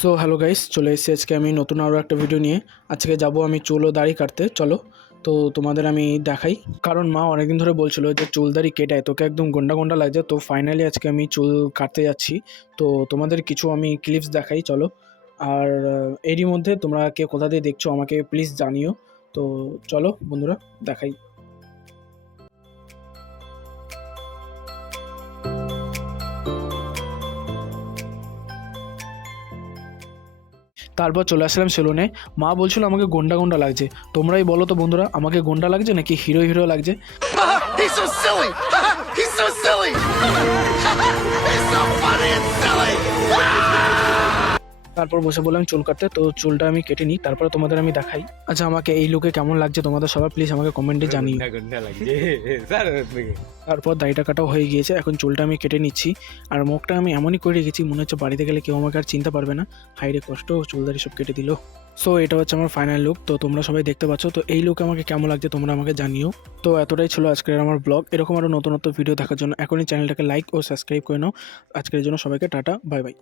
So hello guys, চলে এসেছি আজকে আমি নতুন আরও একটা ভিডিও নিয়ে। আজকে যাব আমি চুল ও দাড়ি কাটতে। চলো তো তোমাদের আমি দেখাই, কারণ মা অনেকদিন ধরে বলছিল যে চুল দাড়ি কেটায় তোকে একদম গন্ডা গন্ডা লাগছে। তো ফাইনালি আজকে আমি চুল কাটতে যাচ্ছি। তো তোমাদের কিছু আমি ক্লিপস দেখাই, চলো। আর এরই মধ্যে তোমরা কে কোথা দিয়ে দেখছো আমাকে প্লিজ জানিও। তো চলো বন্ধুরা দেখাই। তারপর চলে আসলাম সেলুনে। মা বলছিল আমাকে গন্ডা গন্ডা লাগছে। তোমরাই বলো তো বন্ধুরা, আমাকে গন্ডা লাগছে নাকি হিরো হিরো লাগছে? He's so silly! He's so silly! He's so funny and silly! তারপর বসে বললাম চুল কাটতে। তো চুলটা আমি কেটে নিই, তারপরে তোমাদের আমি দেখাই। আচ্ছা, আমাকে এই লুকে কেমন লাগছে তোমাদের সবার প্লিজ আমাকে কমেন্টে জানিও। তারপর দাড়িটা কাটাও হয়ে গিয়েছে, এখন চুলটা আমি কেটে নিচ্ছি। আর মুখটা আমি এমনই করে রেখেছি, মনে হচ্ছে বাড়িতে গেলে কেউ আমাকে আর চিনতে পারবে না। হাইরে কষ্ট, চুল দাড়ি সব কেটে দিল। সো এটা হচ্ছে আমার ফাইনাল লুক। তো তোমরা সবাই দেখতে পাচ্ছ। তো এই লুক আমাকে কেমন লাগছে তোমরা আমাকে জানিও। তো এতটাই ছিল আজকের আমার ব্লগ। এরকম আরও নতুন নতুন ভিডিও দেখার জন্য এখনই চ্যানেলটাকে লাইক ও সাবস্ক্রাইব করে নাও। আজকের জন্য সবাইকে টাটা, বাই বাই।